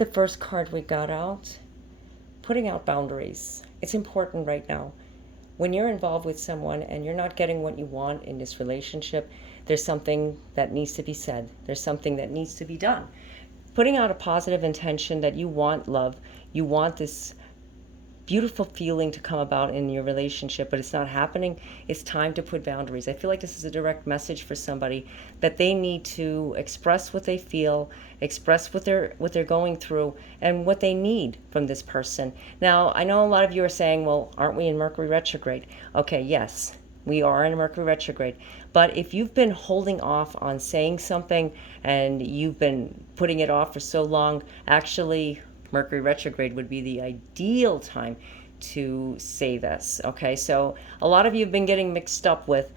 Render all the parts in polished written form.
the first card we got out, putting out boundaries. It's important right now. When you're involved with someone and you're not getting what you want in this relationship, there's something that needs to be said. There's something that needs to be done. Putting out a positive intention that you want love, you want this beautiful feeling to come about in your relationship, but it's not happening. It's time to put boundaries. I feel like this is a direct message for somebody that they need to express what they feel, express what they're going through, and what they need from this person. Now, I know a lot of you are saying, well, aren't we in Mercury retrograde? Okay, yes, we are in Mercury retrograde. But if you've been holding off on saying something and you've been putting it off for so long, actually Mercury retrograde would be the ideal time to say this. Okay, so a lot of you have been getting mixed up with,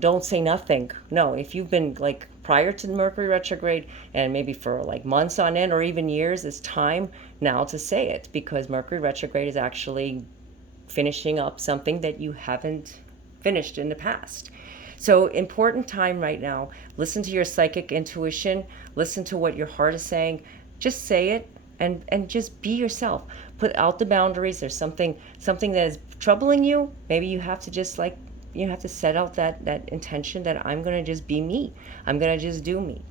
don't say nothing. No, if you've been like prior to the Mercury retrograde and maybe for like months on end or even years, it's time now to say it, because Mercury retrograde is actually finishing up something that you haven't finished in the past. So important time right now. Listen to your psychic intuition. Listen to what your heart is saying. Just say it. And just be yourself. Put out the boundaries. There's something that is troubling you. Maybe you have to just you have to set out that intention that I'm going to just be me. I'm going to just do me.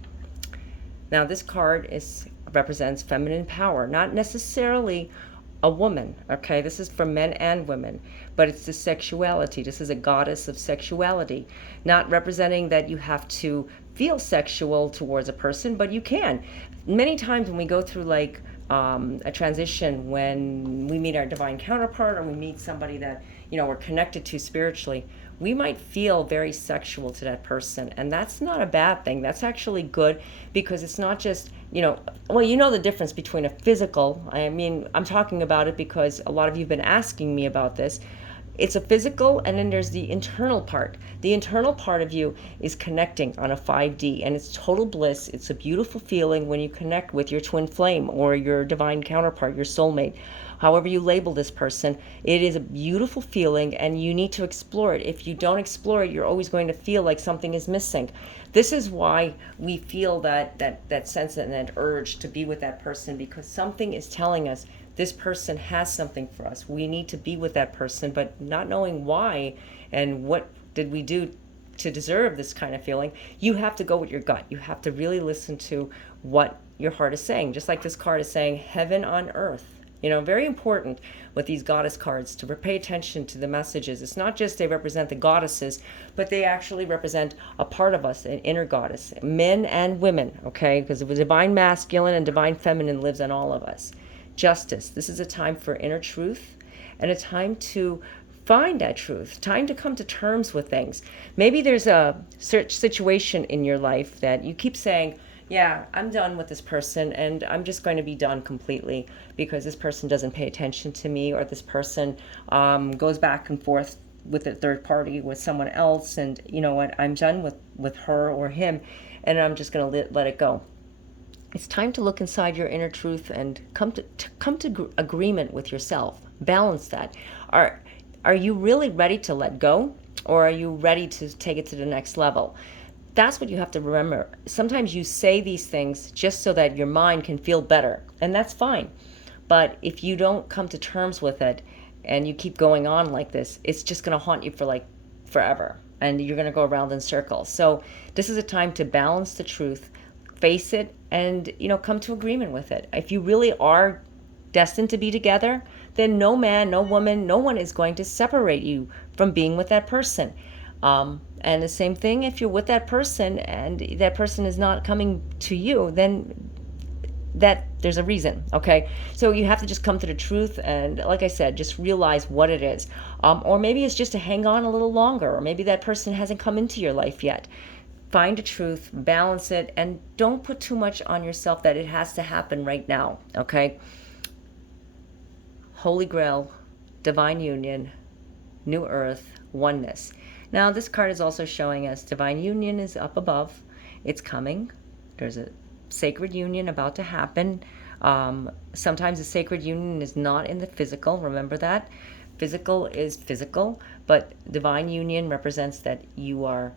Now this card represents feminine power, not necessarily a woman. Okay, this is for men and women, but it's the sexuality. This is a goddess of sexuality, not representing that you have to feel sexual towards a person, but you can. Many times when we go through a transition, when we meet our divine counterpart or we meet somebody that we're connected to spiritually, we might feel very sexual to that person, and that's not a bad thing. That's actually good, because it's not just the difference between a physical, I'm talking about it because a lot of you have been asking me about this. It's a physical, and then there's the internal part. The internal part of you is connecting on a 5D, and it's total bliss. It's a beautiful feeling when you connect with your twin flame or your divine counterpart, your soulmate, however you label this person. It is a beautiful feeling, and you need to explore it. If you don't explore it, you're always going to feel like something is missing. This is why we feel that sense and that urge to be with that person, because something is telling us this person has something for us. We need to be with that person, but not knowing why and what did we do to deserve this kind of feeling. You have to go with your gut. You have to really listen to what your heart is saying. Just like this card is saying, heaven on earth. Very important with these goddess cards to pay attention to the messages. It's not just they represent the goddesses, but they actually represent a part of us, an inner goddess, men and women, okay? Because the divine masculine and divine feminine lives in all of us. Justice. This is a time for inner truth and a time to find that truth, time to come to terms with things. Maybe there's a situation in your life that you keep saying, yeah, I'm done with this person and I'm just going to be done completely because this person doesn't pay attention to me, or this person goes back and forth with a third party, with someone else, and you know what, I'm done with her or him, and I'm just going to let it go. It's time to look inside your inner truth and come to agreement with yourself. Balance that. Are you really ready to let go, or are you ready to take it to the next level? That's what you have to remember. Sometimes you say these things just so that your mind can feel better, and that's fine. But if you don't come to terms with it and you keep going on like this, it's just going to haunt you for forever, and you're going to go around in circles. So this is a time to balance the truth, face it, and come to agreement with it. If you really are destined to be together, then no man, no woman, no one is going to separate you from being with that person. And the same thing, if you're with that person and that person is not coming to you, then there's a reason, okay? So you have to just come to the truth, and like I said, just realize what it is. Or maybe it's just to hang on a little longer, or maybe that person hasn't come into your life yet. Find the truth, balance it, and don't put too much on yourself that it has to happen right now, okay? Holy Grail, Divine Union, New Earth, Oneness. Now, this card is also showing us Divine Union is up above. It's coming. There's a sacred union about to happen. Sometimes a sacred union is not in the physical. Remember that. Physical is physical, but divine union represents that you are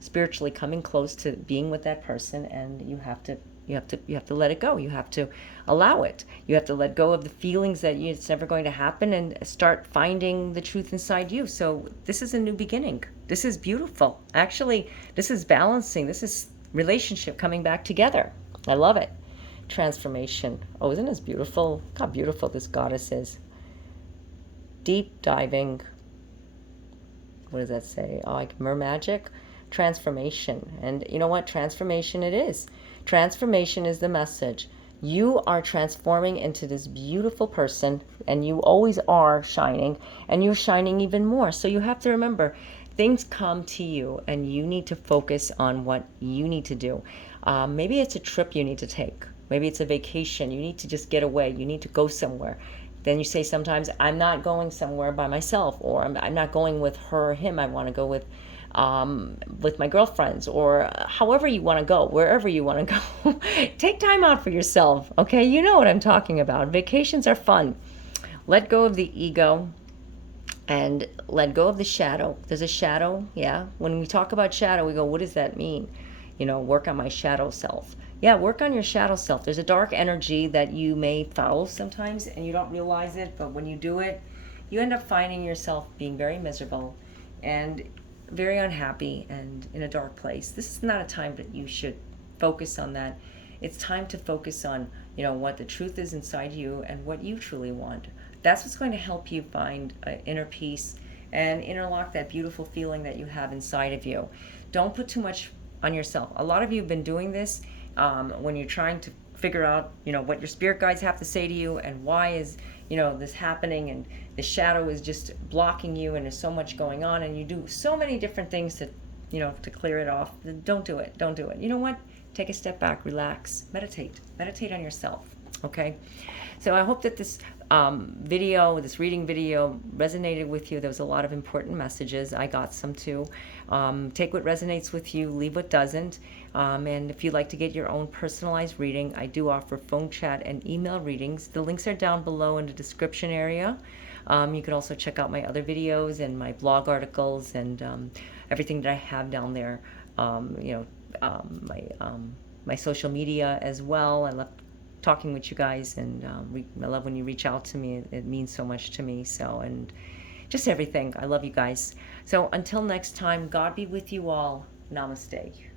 spiritually coming close to being with that person, and you have to You have to let it go. You have to allow it. You have to let go of the feelings that it's never going to happen and start finding the truth inside you. So this is a new beginning. This is beautiful. Actually, this is balancing. This is relationship coming back together. I love it. Transformation. Oh, isn't this beautiful? Look how beautiful this goddess is. Deep diving. What does that say? Oh, like mer magic. Transformation. And you know what? Transformation it is. Transformation is the message. You are transforming into this beautiful person, and you always are shining, and you're shining even more. So you have to remember, things come to you, and you need to focus on what you need to do. Maybe it's a trip you need to take. Maybe it's a vacation. You need to just get away. You need to go somewhere. Then you say sometimes, I'm not going somewhere by myself, or I'm not going with her or him. I want to go with my girlfriends, or however you want to go, wherever you want to go. Take time out for yourself, okay? You know what I'm talking about. Vacations are fun. Let go of the ego and let go of the shadow. There's a shadow, yeah? When we talk about shadow, we go, what does that mean? You know, work on my shadow self. Yeah, work on your shadow self. There's a dark energy that you may follow sometimes and you don't realize it, but when you do it, you end up finding yourself being very miserable and very unhappy and in a dark place. This is not a time that you should focus on that. It's time to focus on, you know, what the truth is inside you and what you truly want. That's what's going to help you find inner peace and interlock that beautiful feeling that you have inside of you. Don't put too much on yourself. A lot of you have been doing this when you're trying to figure out, you know, what your spirit guides have to say to you and why is, you know, this happening, and the shadow is just blocking you and there's so much going on and you do so many different things to, you know, to clear it off. Don't do it. Don't do it. You know what? Take a step back, relax, meditate on yourself. Okay. So I hope that this this reading video resonated with you. There was a lot of important messages. I got some too. Take what resonates with you, leave what doesn't. And if you'd like to get your own personalized reading, I do offer phone chat and email readings. The links are down below in the description area. You can also check out my other videos and my blog articles and everything that I have down there. My social media as well. I love talking with you guys, and I love when you reach out to me. It means so much to me. So, and just everything. I love you guys. So until next time, God be with you all. Namaste.